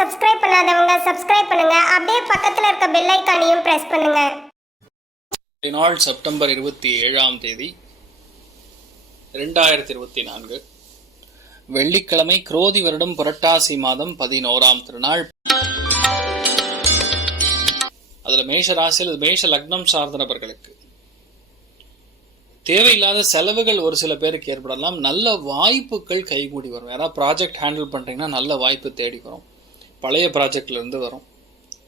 Subscribe பண்ணாதவங்க subscribe பண்ணுங்க. அப்படியே பக்கத்துல இருக்க பெல் ஐகானையும் பிரஸ் பண்ணுங்க. நாள் செப்டம்பர் 27 2024 வெள்ளிக்கிழமை, குரோதி வருடம் புரட்டாசி மாதம் 11ஆம் திருநாள். அதுல மேஷ ராசியில் மேஷ லக்னம் சார்ந்த நபர்களுக்கு தேவையில்லாத செலவுகள் ஒரு சில பேருக்கு ஏற்படலாம். நல்ல வாய்ப்புகள் கைகூடி வரும். யாராவது ப்ராஜெக்ட் ஹேண்டில் பண்றீங்கன்னா நல்ல வாய்ப்பு தேடி வரும். பழைய ப்ராஜெக்ட்ல இருந்து வரும்,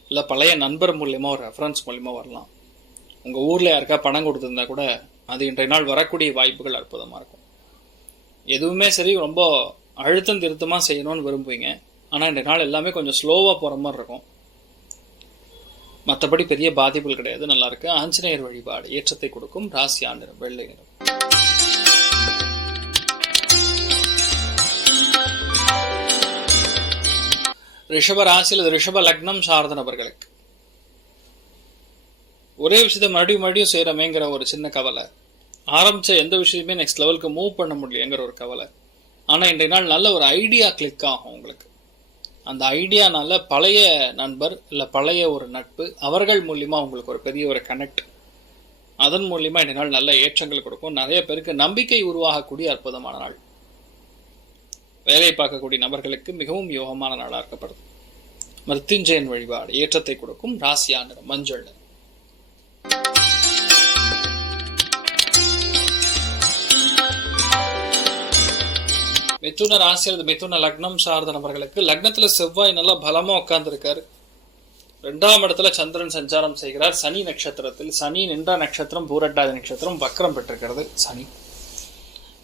இல்ல பழைய நண்பர் மூலியமா ஒரு ரெஃபரன்ஸ் மூலியமா வரலாம். உங்க ஊர்ல யாருக்கா பணம் கொடுத்திருந்தா கூட அது இன்றைய நாள் வரக்கூடிய வாய்ப்புகள் அற்புதமா இருக்கும். எதுவுமே சரி, ரொம்ப அழுத்தம் திருத்தமா செய்யணும்னு விரும்புவீங்க. ஆனா இன்றைய நாள் எல்லாமே கொஞ்சம் ஸ்லோவா போற மாதிரி இருக்கும். மற்றபடி பெரிய பாதிப்புகள் கிடையாது, நல்லா இருக்கு. ஆஞ்சநேயர் வழிபாடு ஏற்றத்தை கொடுக்கும். ராசி நிறம் வெள்ளை நிறம். ரிஷப ராசியில் ரிஷப லக்னம் சார்ந்த நபர்களுக்கு ஒரே விஷயத்த மறுபடியும் செய்யறமேங்கிற ஒரு சின்ன கவலை, ஆரம்பிச்ச எந்த விஷயத்தையுமே நெக்ஸ்ட் லெவலுக்கு மூவ் பண்ண முடியலங்கிற ஒரு கவலை. ஆனா இன்றைய நாள் நல்ல ஒரு ஐடியா கிளிக் ஆகும் உங்களுக்கு. அந்த ஐடியானால பழைய நண்பர் இல்ல பழைய ஒரு நட்பு, அவர்கள் மூலியமா உங்களுக்கு ஒரு பெரிய ஒரு கனெக்ட், அதன் மூலியமா இன்றைய நாள் நல்ல ஏற்றங்கள் கொடுக்கும். நிறைய பேருக்கு நம்பிக்கை உருவாகக்கூடிய அற்புதமான நாள். வேலை பார்க்கக்கூடிய நபர்களுக்கு மிகவும் யோகமான நாளா இருக்கப்படுது. மிருத்யுஞ்சயன் வழிபாடு ஏற்றத்தை கொடுக்கும். ராசி நிறம் மஞ்சள் நிறம். மிதுன ராசி அல்லது மிதுன லக்னம் சார்ந்த நபர்களுக்கு லக்னத்துல செவ்வாய் நல்லா பலமா உட்கார்ந்து இருக்காரு. 2ஆம் இடத்துல சந்திரன் சஞ்சாரம் செய்கிறார். சனி நட்சத்திரத்தில், சனி நின்ற நட்சத்திரம் பூரட்டாதி நட்சத்திரம், வக்ரம் பெற்றிருக்கிறது சனி.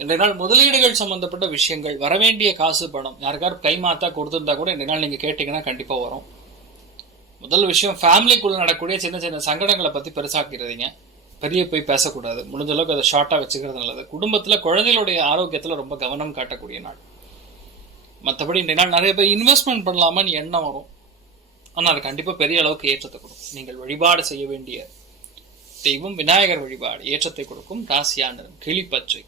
இன்றைய நாள் முதலீடுகள் சம்பந்தப்பட்ட விஷயங்கள், வரவேண்டிய காசு பணம் யாருக்காரும் கைமாத்தா கொடுத்திருந்தா கூட இன்றைய நாள் நீங்க கேட்டீங்கன்னா கண்டிப்பா வரும். முதல் விஷயம், ஃபேமிலிக்குள்ள நடக்கூடிய சின்ன சின்ன சங்கடங்களை பத்தி பெருசாக்கிறீங்க. பெரிய போய் பேசக்கூடாது. முடிஞ்ச அளவுக்கு அதை ஷார்ட்டா வச்சுக்கிறது நல்லது. குடும்பத்துல குழந்தைகளுடைய ஆரோக்கியத்துல ரொம்ப கவனம் காட்டக்கூடிய நாள். மற்றபடி இன்றைய நாள் நிறைய பேர் இன்வெஸ்ட்மெண்ட் பண்ணலாமான்னு எண்ணம் வரும். ஆனா அது கண்டிப்பா பெரிய அளவுக்கு ஏற்றத்தை கொடுக்கும். நீங்கள் வழிபாடு செய்ய வேண்டிய தெய்வம் விநாயகர் வழிபாடு ஏற்றத்தை கொடுக்கும். ராசியா நிறம் கிளிப்பச்சை.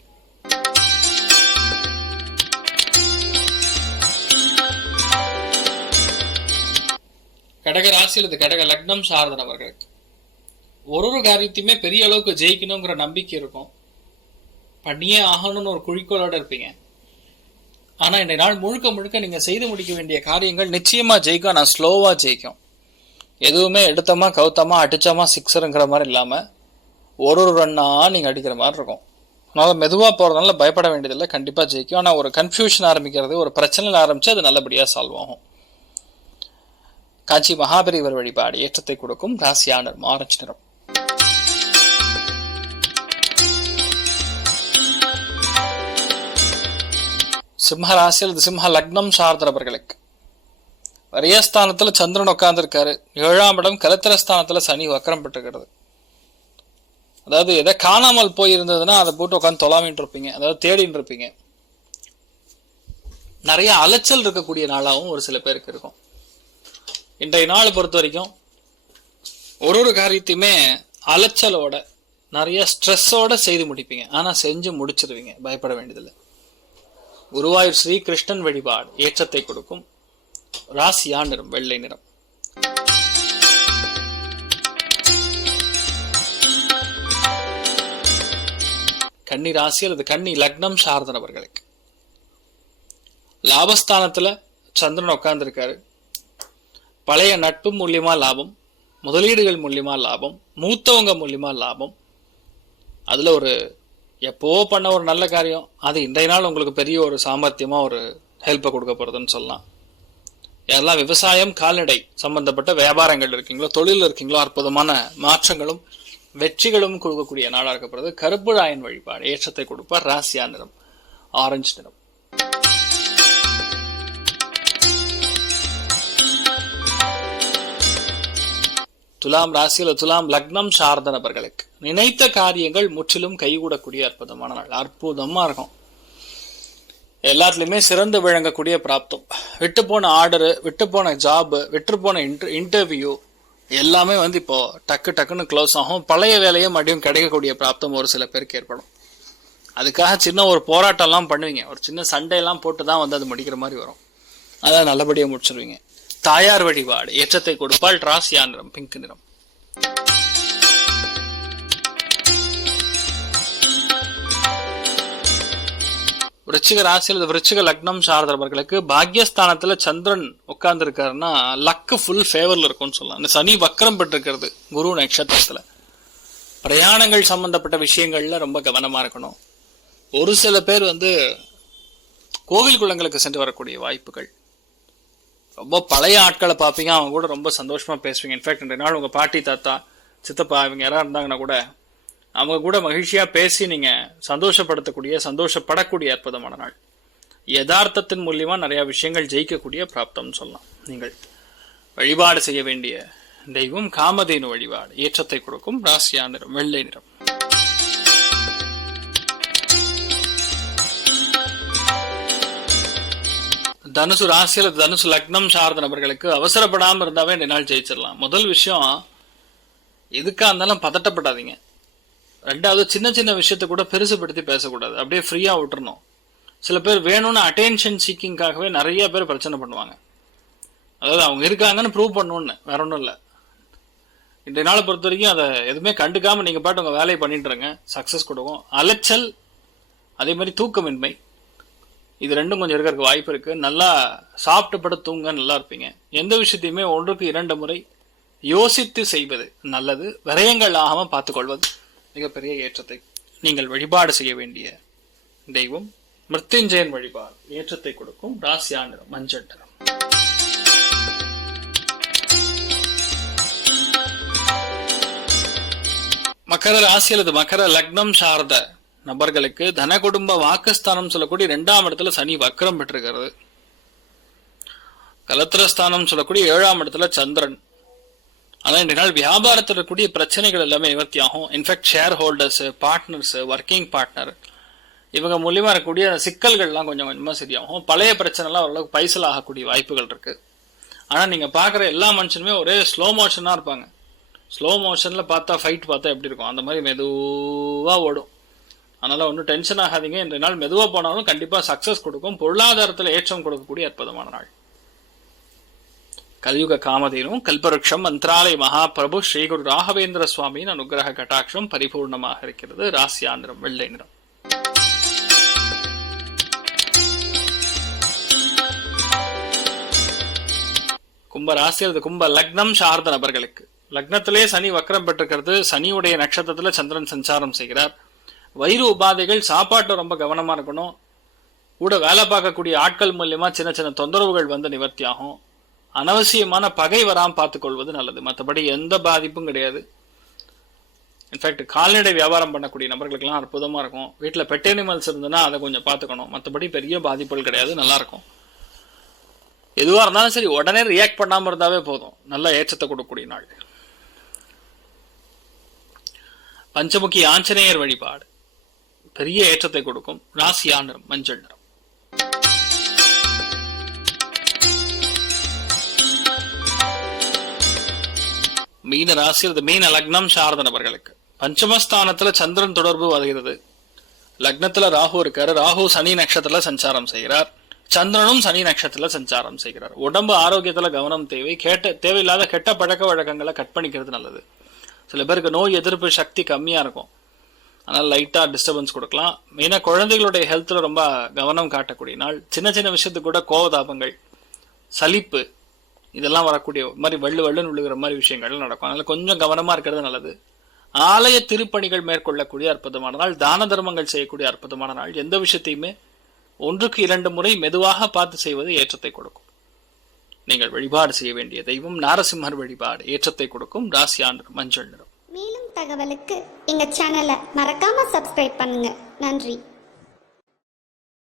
கடக ராசியில் இது கடக லக்னம் சார்ந்த நபர்களுக்கு ஒரு காரியத்தையுமே பெரிய அளவுக்கு ஜெயிக்கணுங்கிற நம்பிக்கை இருக்கும். பண்ணியே ஆகணும்னு ஒரு குறிக்கோளோட இருப்பீங்க. ஆனா இந்த நாள் முழுக்க நீங்க செய்து முடிக்க வேண்டிய காரியங்கள் நிச்சயமா ஜெயிக்கும். நான் ஸ்லோவா ஜெயிக்கும். எதுவுமே எடுத்தமா கவுத்தமா அடிச்சமா சிக்ஸருங்கிற மாதிரி இல்லாம ஒரு ரன்னா நீங்க அடிக்கிற மாதிரி இருக்கும். அதனால மெதுவா போறதுனால பயப்பட வேண்டியதில்லை, கண்டிப்பா ஜெயிக்கும். ஆனா ஒரு கன்ஃபியூஷன் ஆரம்பிக்கிறது, ஒரு பிரச்சனையில் ஆரம்பிச்சு அது நல்லபடியா சால்வ் ஆகும். காஞ்சி மகாபெரிவர் வழிபாடு ஏற்றத்தை கொடுக்கும். ராசியா நிறம் ஆரஞ்சு நிறம். சிம்ம ராசியில் சிம்ம லக்னம் சார்ந்த நபர்களுக்கு வரியஸ்தானத்துல சந்திரன் உட்கார்ந்து இருக்காரு. 7ஆம் இடம் கலத்திரஸ்தானத்துல சனி வக்கரம் பெற்றுக்கிறது. அதாவது எதை காணாமல் போயிருந்ததுன்னா அதை போட்டு உட்காந்து தொலாமின்னு இருப்பீங்க, அதாவது தேடின்னு இருப்பீங்க. நிறைய அலைச்சல் இருக்கக்கூடிய நாளாகவும் ஒரு சில பேருக்கு இருக்கும். இன்றைய நாள் பொறுத்த வரைக்கும் ஒரு காரியத்தையுமே அலைச்சலோட நிறைய ஸ்ட்ரெஸ்ஸோட செய்து முடிப்பீங்க. ஆனா செஞ்சு முடிச்சிருவீங்க, பயப்பட வேண்டியதில்லை. குருவாயூர் ஸ்ரீ கிருஷ்ணன் வழிபாடு ஏற்றத்தை கொடுக்கும். ராசியா நிறம் வெள்ளை நிறம். கன்னி ராசி அல்லது கன்னி லக்னம் சார்ந்த நபர்களுக்கு லாபஸ்தானத்துல சந்திரன் உட்கார்ந்து இருக்காரு. பழைய நட்பு மூலியமா லாபம், முதலீடுகள் மூலியமா லாபம், மூத்தவங்க மூலியமா லாபம். அதுல ஒரு எப்போ பண்ண ஒரு நல்ல காரியம் அது இன்றைய நாள் உங்களுக்கு பெரிய ஒரு சாமர்த்தியமா ஒரு ஹெல்ப்பை கொடுக்க போறதுன்னு சொல்லலாம். யாரெல்லாம் விவசாயம் கால்நடை சம்பந்தப்பட்ட வியாபாரங்கள் இருக்கீங்களோ, தொழில் இருக்கீங்களோ, அற்புதமான மாற்றங்களும் வெற்றிகளும் கொடுக்கக்கூடிய நாளா இருக்கப்படுறது. கருப்புராயன் வழிபாடு ஏற்றத்தை கொடுப்பார். ராசியா நிறம் ஆரஞ்சு நிறம். துலாம் ராசியில் துலாம் லக்னம் சார்ந்த நபர்களுக்கு நினைத்த காரியங்கள் முற்றிலும் கைகூடக்கூடிய அற்புதமான நாள். அற்புதமா இருக்கும். எல்லாத்துலயுமே சிறந்து விளங்கக்கூடிய பிராப்தம். விட்டு போன ஆர்டரு, விட்டு போன ஜாப், விட்டு போன இன்டர்வியூ எல்லாமே இப்போ டக்குன்னு க்ளோஸ் ஆகும். பழைய வேலையை மறுபடியும் கிடைக்கக்கூடிய பிராப்தம் ஒரு சில பேருக்கு ஏற்படும். அதுக்காக சின்ன ஒரு போராட்டம்லாம் பண்ணுவீங்க. ஒரு சின்ன சண்டை எல்லாம் போட்டு தான் அது முடிக்கிற மாதிரி வரும். அதான் நல்லபடியாக முடிச்சிருவீங்க. தாயார் வழிபாடு ஏற்றத்தை கொடுப்பாள். ராசியா நிறம் பிங்க் நிறம். விருச்சிக ராசியில் விருச்சிக லக்னம் சார்ந்தவர்களுக்கு பாக்யஸ்தானத்துல சந்திரன் உட்கார்ந்து இருக்காருன்னா லக்கு ஃபுல் ஃபேவர்ல இருக்கும்னு சொல்லலாம். இந்த சனி வக்கரம் பெற்றிருக்கிறது குரு நட்சத்திரத்துல. பிரயாணங்கள் சம்பந்தப்பட்ட விஷயங்கள்ல ரொம்ப கவனமா இருக்கணும். ஒரு சில பேர் கோவில் குளங்களுக்கு சென்று வரக்கூடிய வாய்ப்புகள். ரொம்ப பழைய ஆட்களை பார்ப்பீங்க, அவங்க கூட ரொம்ப சந்தோஷமா பேசுவீங்க. இன்ஃபேக்ட் இன்றைய நாள் உங்க பாட்டி தாத்தா சித்தப்பா இவங்க யாராவது இருந்தாங்கன்னா கூட அவங்க கூட மகிழ்ச்சியா பேசி நீங்க சந்தோஷப்படக்கூடிய அற்புதமான நாள். யதார்த்தத்தின் மூலியமா நிறைய விஷயங்கள் ஜெயிக்கக்கூடிய பிராப்தம் சொல்லலாம். நீங்கள் வழிபாடு செய்ய வேண்டிய தெய்வம் காமதேனு வழிபாடு ஏற்றத்தை கொடுக்கும். ராசியா நிறம் வெள்ளை நிறம். தனுசு ராசியில தனுசு லக்னம் சார்ந்த நபர்களுக்கு அவசரப்படாம இருந்தாவே இந்த நாள் ஜெயிச்சிடலாம். முதல் விஷயம், எதுக்கா இருந்தாலும் பதட்டப்படாதீங்க. ரெண்டாவது, சின்ன சின்ன விஷயத்த கூட பெருசுபடுத்தி பேசக்கூடாது, அப்படியே ஃப்ரீயா விட்டுறணும். சில பேர் வேணும்னு அட்டென்ஷன் சீக்கிங்காகவே நிறைய பேர் பிரச்சனை பண்ணுவாங்க. அதாவது அவங்க இருக்காங்கன்னு ப்ரூவ் பண்ணணும்னு, வேற ஒன்றும் இல்லை. இன்றைய நாளை பொறுத்த வரைக்கும் அதை எதுவுமே கண்டுக்காம நீங்க பாட்டு உங்க வேலையை பண்ணிட்டு இருங்க, சக்சஸ் கொடுக்கும். அலைச்சல், அதே மாதிரி தூக்கமின்மை, இது ரெண்டும் கொஞ்சம் இருக்கிறதுக்கு வாய்ப்பு இருக்கு. நல்லா சாப்பிட்டு படுத்து தூங்க நல்லா இருப்பீங்க. எந்த விஷயத்தையுமே 1-2 முறை யோசித்து செய்வது நல்லது. விரயங்கள் ஆகாம பார்த்துக்கொள்வது மிகப்பெரிய ஏற்றத்தை. நீங்கள் வழிபாடு செய்ய வேண்டிய தெய்வம் மிருத்யுஞ்சயன் வழிபாடு ஏற்றத்தை கொடுக்கும். ராசியா நிறம் மஞ்சள் நிறம். மகர ராசி அல்லது மகர லக்னம் சார்ந்த நபர்களுக்கு தன குடும்ப வாக்குஸ்தானம் சொல்லக்கூடிய 2ஆம் இடத்துல சனி வக்ரம் பெற்றிருக்கிறது. கலத்திரஸ்தானம் சொல்லக்கூடிய 7ஆம் இடத்துல சந்திரன். ஆனா இந்த நாள் வியாபாரத்தில் இருக்கக்கூடிய பிரச்சனைகள் எல்லாமே நிவர்த்தி ஆகும். In fact share holders, partners, working partner இவங்க மூலியமா இருக்கக்கூடிய சிக்கல்கள்லாம் கொஞ்சம் கொஞ்சமா சரியாகும். பழைய பிரச்சனை எல்லாம் ஓரளவுக்கு பைசல் ஆகக்கூடிய வாய்ப்புகள் இருக்கு. ஆனா நீங்க பாக்குற எல்லா மனுஷனுமே ஒரே ஸ்லோ மோஷனா இருப்பாங்க. ஸ்லோ மோஷன்ல பார்த்தா ஃபைட் பார்த்தா எப்படி இருக்கும், அந்த மாதிரி மெதுவா ஓடும். அதனால ஒன்றும் டென்ஷன் ஆகாதீங்க. இன்றைய நாள் மெதுவா போனாலும் கண்டிப்பா சக்சஸ் கொடுக்கும். பொருளாதாரத்தில் ஏற்றம் கொடுக்கக்கூடிய அற்புதமான நாள். கலியுக காமதேனும் கல்பருஷம் மந்திராலய மகாபிரபு ஸ்ரீ குரு ராகவேந்திர சுவாமியின் அனுகிரக கட்டாட்சம் பரிபூர்ணமாக இருக்கிறது. ராசியா நிறம் வெள்ளை நிறம். கும்ப ராசி அல்லது கும்ப லக்னம் சார்ந்த நபர்களுக்கு லக்னத்திலே சனி வக்ரம் பெற்றிருக்கிறது. சனியுடைய நட்சத்திரத்துல சந்திரன் சஞ்சாரம் செய்கிறார். வயிறு உபாதைகள், சாப்பாட்டுல ரொம்ப கவனமா இருக்கணும். கூட வேலை பார்க்கக்கூடிய ஆட்கள் மூலியமா சின்ன சின்ன தொந்தரவுகள் நிவர்த்தி ஆகும். அனவசியமான பகை வராம பார்த்துக் கொள்வது நல்லது. மற்றபடி எந்த பாதிப்பும் கிடையாது. இன்ஃபேக்ட் கால்நடை வியாபாரம் பண்ணக்கூடிய நபர்களுக்கெல்லாம் அற்புதமா இருக்கும். வீட்டுல பெட் அனிமல்ஸ் இருந்ததுன்னா அதை கொஞ்சம் பார்த்துக்கணும். மற்றபடி பெரிய பாதிப்புகள் கிடையாது, நல்லா இருக்கும். எதுவா இருந்தாலும் சரி உடனே ரியாக்ட் பண்ணாம இருந்தாவே போதும். நல்ல ஏற்றத்தை கொடுக்கக்கூடிய நாள். பஞ்சமுகி ஆஞ்சநேயர் வழிபாடு பெரிய ஏற்றத்தை கொடுக்கும். ராசியா நிறம் மஞ்சள் நிறம். மீன ராசி அல்லது மீன லக்னம் சார்ந்த நபர்களுக்கு பஞ்சமஸ்தானத்துல சந்திரன் தொடர்பு வருகிறது. லக்னத்துல ராகு இருக்காரு. ராகு சனி நட்சத்திரத்துல சஞ்சாரம் செய்கிறார். சந்திரனும் சனி நட்சத்திரத்துல சஞ்சாரம் செய்கிறார். உடம்பு ஆரோக்கியத்துல கவனம் தேவை. தேவையில்லாத கெட்ட பழக்க வழக்கங்களை கட் பண்ணிக்கிறது நல்லது. சில பேருக்கு நோய் எதிர்ப்பு சக்தி கம்மியா இருக்கும், அதனால லைட்டா டிஸ்டர்பன்ஸ் கொடுக்கலாம். மெயினா குழந்தைகளுடைய ஹெல்த்ல ரொம்ப கவனம் காட்டக்கூடிய நாள். சின்ன சின்ன விஷயத்துக்கு கூட கோவதாபங்கள், சலிப்பு இதெல்லாம் வரக்கூடிய மாதிரி வள்ளுன்னு விழுகிற மாதிரி விஷயங்கள் நடக்கும். அதனால கொஞ்சம் கவனமா இருக்கிறது நல்லது. ஆலய திருப்பணிகள் மேற்கொள்ளக்கூடிய அற்புதமான நாள். தான தர்மங்கள் செய்யக்கூடிய அற்புதமான நாள். எந்த விஷயத்தையுமே 1-2 முறை மெதுவாக பார்த்து செய்வது ஏற்றத்தை கொடுக்கும். நீங்கள் வழிபாடு செய்ய வேண்டிய தெய்வம் நாரசிம்மர் வழிபாடு ஏற்றத்தை கொடுக்கும். ராசியா நிறம் மஞ்சள் நிறம். மேலும் தகவலுக்கு எங்க சேனலை மறக்காம சப்ஸ்கிரைப் பண்ணுங்க. நன்றி.